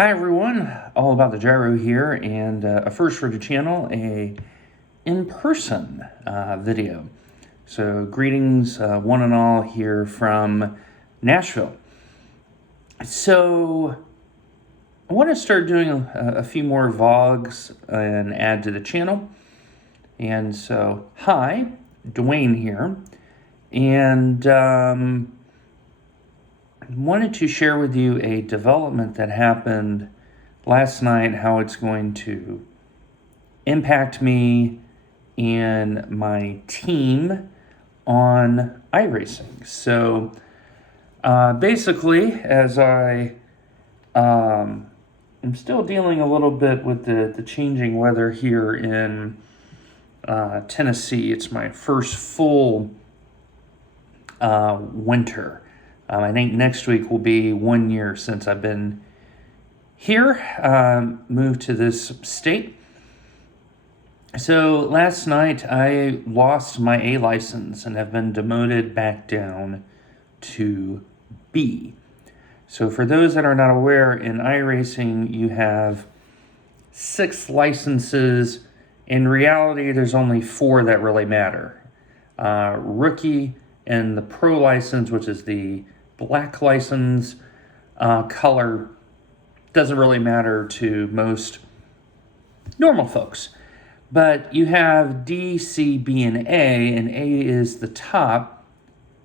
Hi everyone, all about the gyro here, and a first for the channel, a in-person video. So greetings one and all here from Nashville. So I want to start doing a few more vlogs and add to the channel. And so, hi, Dwayne here, and wanted to share with you a development that happened last night, how it's going to impact me and my team on iRacing. So basically, as I am still dealing a little bit with the changing weather here in Tennessee. It's my first full winter. I think next week will be 1 year since I've been here, moved to this state. So last night I lost my A license and have been demoted back down to B. So for those that are not aware, in iRacing you have 6 licenses. In reality, there's only 4 that really matter. Rookie and the pro license, which is the black license color, doesn't really matter to most normal folks. But you have D, C, B, and A is the top,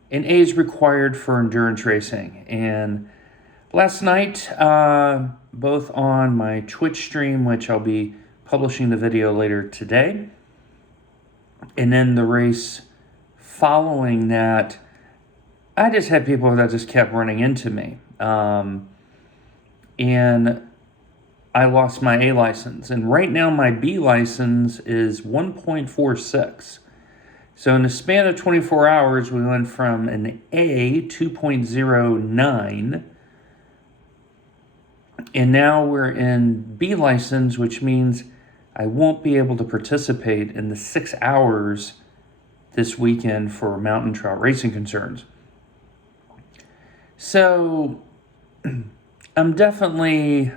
and A is required for endurance racing. And last night, both on my Twitch stream, which I'll be publishing the video later today, and then the race following that, I just had people that just kept running into me. And I lost my A license. And right now my B license is 1.46. So in the span of 24 hours, we went from an A 2.09. And now we're in B license, which means I won't be able to participate in the 6 hours this weekend for mountain trout racing concerns. So I'm definitely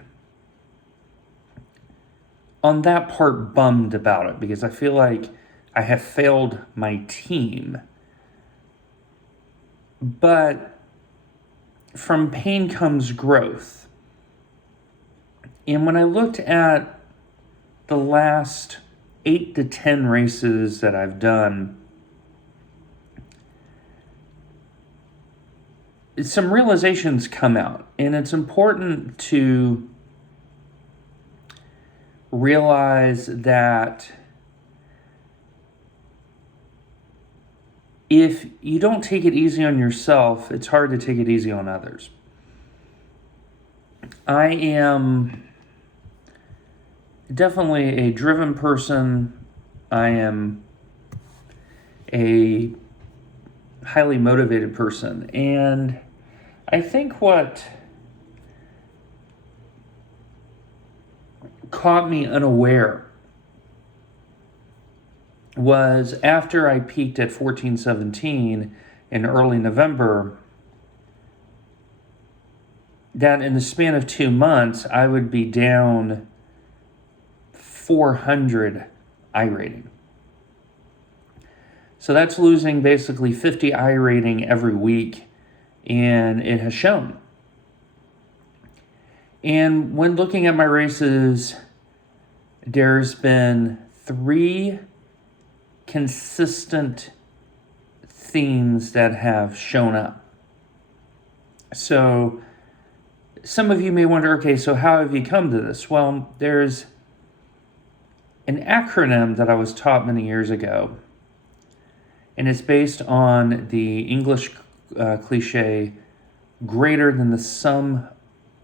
on that part bummed about it, because I feel like I have failed my team. But from pain comes growth. And when I looked at the last 8 to 10 races that I've done, some realizations come out, and it's important to realize that if you don't take it easy on yourself, it's hard to take it easy on others. I am definitely a driven person. I am a highly motivated person, and I think what caught me unaware was after I peaked at 1417 in early November, that in the span of 2 months, I would be down 400 iRating. So that's losing basically 50 iRating every week, and it has shown. And when looking at my races, there's been 3 consistent themes that have shown up. So some of you may wonder, okay, so how have you come to this? Well, there's an acronym that I was taught many years ago, and it's based on the English cliche, greater than the sum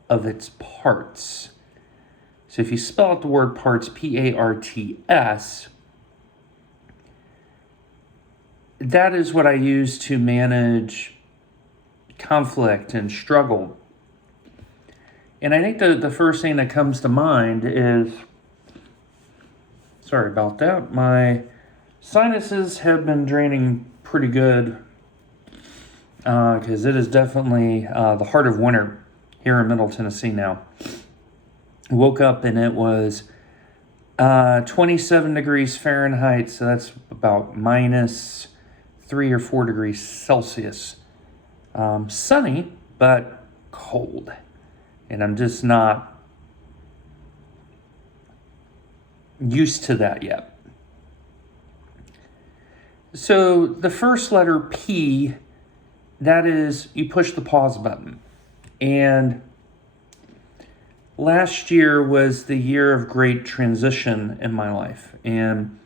of its parts. So if you spell out the word parts, P-A-R-T-S, that is what I use to manage conflict and struggle. And I think the first thing that comes to mind is, sorry about that, my sinuses have been draining pretty good, because it is definitely the heart of winter here in Middle Tennessee now. Woke up and it was 27 degrees Fahrenheit, so that's about minus 3 or 4 degrees Celsius. Sunny, but cold. And I'm just not used to that yet. So the first letter P, that is, you push the pause button. And last year was the year of great transition in my life. And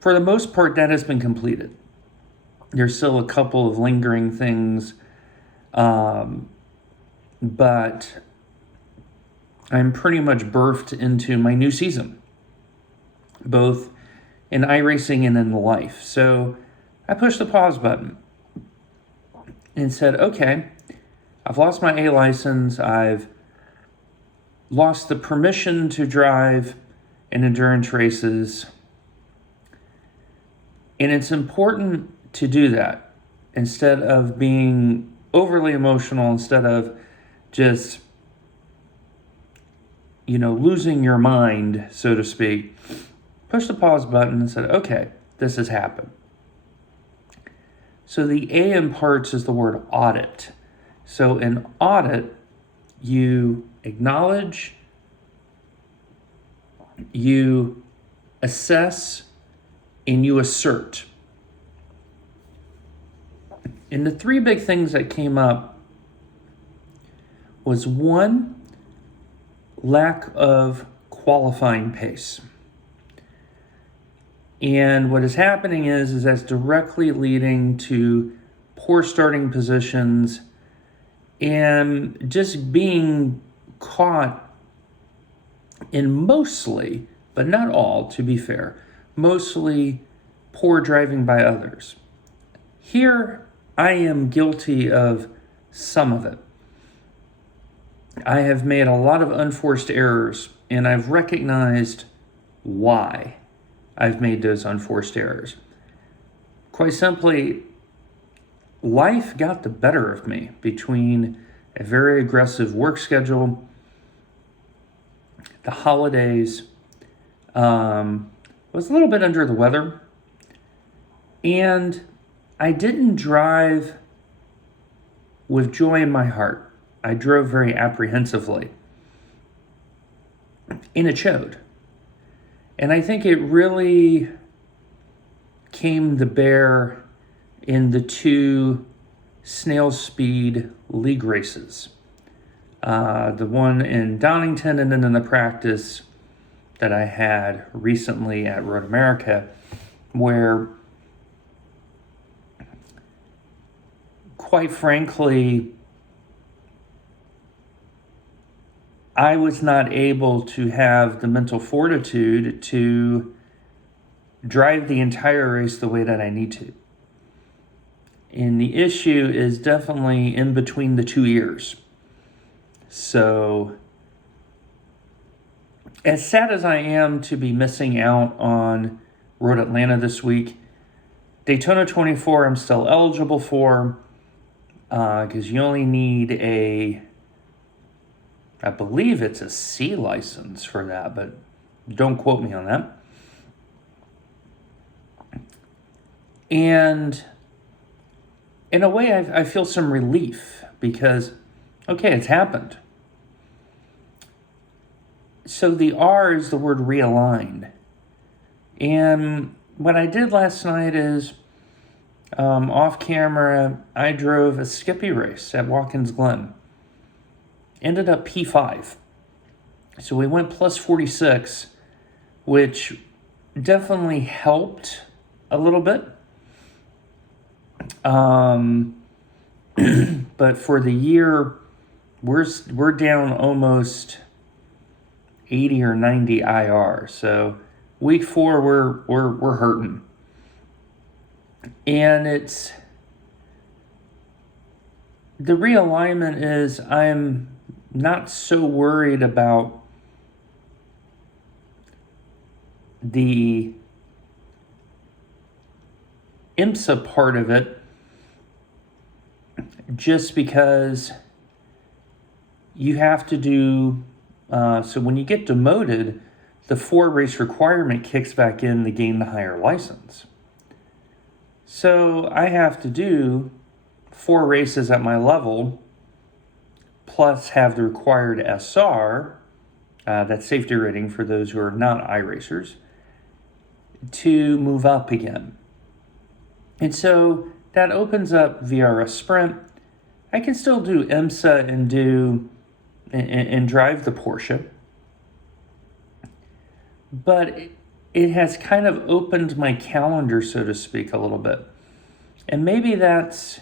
for the most part, that has been completed. There's still a couple of lingering things, but I'm pretty much birthed into my new season, both in iRacing and in life. So I pushed the pause button and said, okay, I've lost my A license. I've lost the permission to drive in endurance races. And it's important to do that instead of being overly emotional, instead of just, losing your mind, so to speak. Push the pause button and said, okay, this has happened. So the A in parts is the word audit. So in audit, you acknowledge, you assess, and you assert. And the three big things that came up was one, lack of qualifying pace. And what is happening is that's directly leading to poor starting positions and just being caught in mostly, but not all, to be fair, mostly poor driving by others. Here, I am guilty of some of it. I have made a lot of unforced errors, and I've recognized why I've made those unforced errors. Quite simply, life got the better of me between a very aggressive work schedule, the holidays, was a little bit under the weather, and I didn't drive with joy in my heart. I drove very apprehensively, and it showed. And I think it really came to bear in the two snail speed league races. The one in Donington and then in the practice that I had recently at Road America, where, quite frankly, I was not able to have the mental fortitude to drive the entire race the way that I need to. And the issue is definitely in between the two ears. So, as sad as I am to be missing out on Road Atlanta this week, Daytona 24 I'm still eligible for, because you only need I believe it's a C license for that, but don't quote me on that. And in a way, I feel some relief because, okay, it's happened. So the R is the word realign. And what I did last night is, off camera, I drove a Skippy race at Watkins Glen. Ended up P5. So we went plus 46, which definitely helped a little bit. But for the year, we're down almost 80 or 90 IR. So week 4, we're hurting. And it's the realignment is I'm not so worried about the IMSA part of it, just because you have to do So when you get demoted, the 4 race requirement kicks back in to gain the higher license. So I have to do 4 races at my level, plus have the required SR, that's safety rating for those who are not iRacers, to move up again. And so that opens up VRS Sprint. I can still do IMSA and drive the Porsche, but it has kind of opened my calendar, so to speak, a little bit. And maybe that's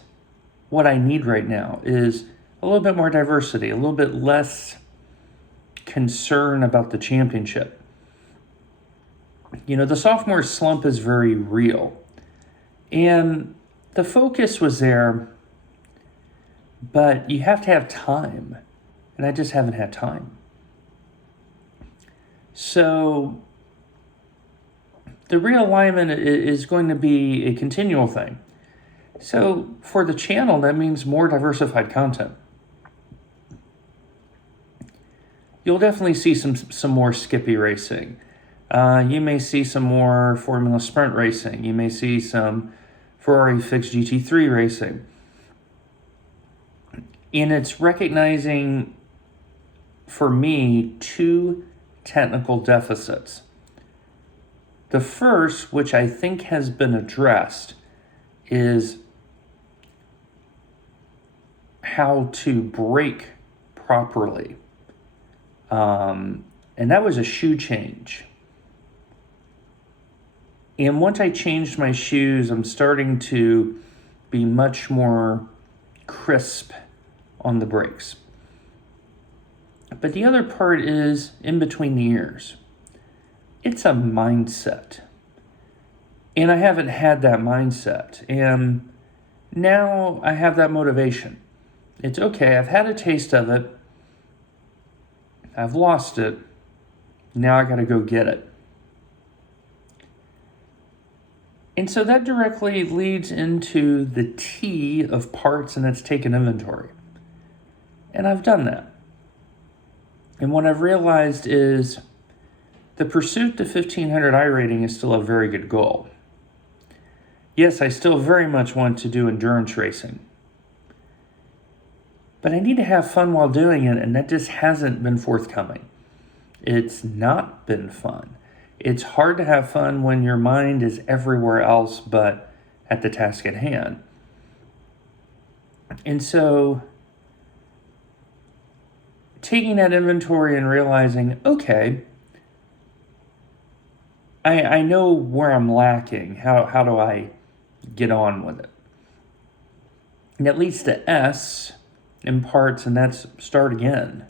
what I need right now, is a little bit more diversity, a little bit less concern about the championship. You know, the sophomore slump is very real. And the focus was there, but you have to have time. And I just haven't had time. So the realignment is going to be a continual thing. So for the channel, that means more diversified content. You'll definitely see some more Skippy racing. You may see some more Formula Sprint racing. You may see some Ferrari Fixed GT3 racing. And it's recognizing, for me, 2 technical deficits. The first, which I think has been addressed, is how to brake properly. And that was a shoe change. And once I changed my shoes, I'm starting to be much more crisp on the brakes. But the other part is in between the ears. It's a mindset. And I haven't had that mindset. And now I have that motivation. It's okay, I've had a taste of it. I've lost it. Now I got to go get it. And so that directly leads into the T of parts, and that's taken inventory. And I've done that. And what I've realized is the pursuit to 1500 iRating is still a very good goal. Yes, I still very much want to do endurance racing. But I need to have fun while doing it, and that just hasn't been forthcoming. It's not been fun. It's hard to have fun when your mind is everywhere else but at the task at hand. And so taking that inventory and realizing, okay, I know where I'm lacking. How do I get on with it? And that leads to S in parts, and that's start again.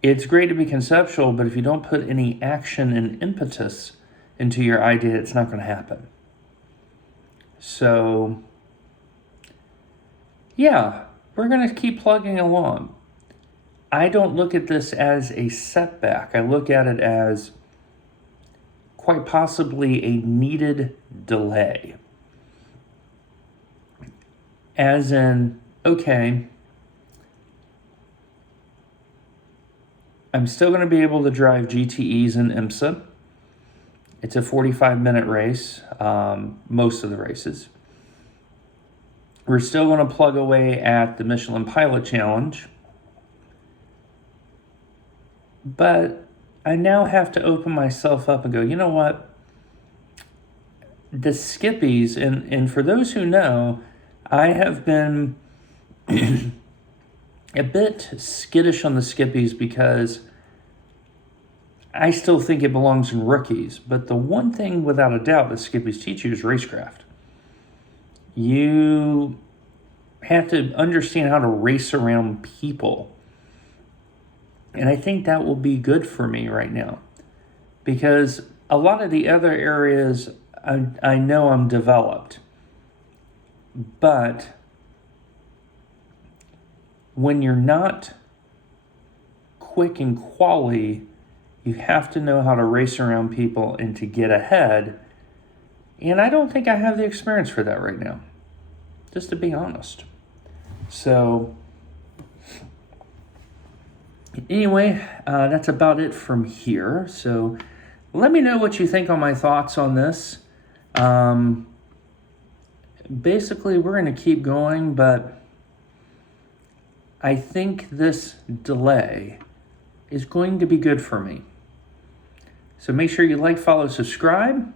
It's great to be conceptual, but if you don't put any action and impetus into your idea, it's not going to happen. So, yeah, we're going to keep plugging along. I don't look at this as a setback. I look at it as quite possibly a needed delay. As in, okay, I'm still going to be able to drive GTEs in IMSA. It's a 45-minute race, most of the races. We're still going to plug away at the Michelin Pilot Challenge. But I now have to open myself up and go, you know what? The Skippies, and for those who know, I have been a bit skittish on the Skippies because I still think it belongs in rookies. But the one thing, without a doubt, that Skippies teach you is racecraft. You have to understand how to race around people. And I think that will be good for me right now. Because a lot of the other areas, I know I'm developed. But when you're not quick and quali, you have to know how to race around people and to get ahead. And I don't think I have the experience for that right now, just to be honest. So, Anyway, that's about it from here. So let me know what you think on my thoughts on this. Basically, we're going to keep going, but I think this delay is going to be good for me. So make sure you like, follow, subscribe.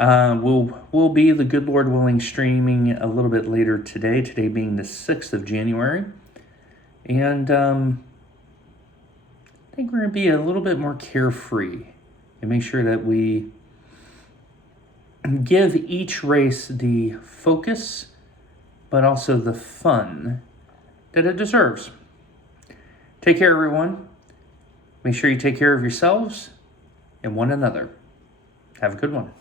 We'll be, the good Lord willing, streaming a little bit later today being the 6th of January. And I think we're going to be a little bit more carefree and make sure that we give each race the focus, but also the fun that it deserves. Take care, everyone. Make sure you take care of yourselves and one another. Have a good one.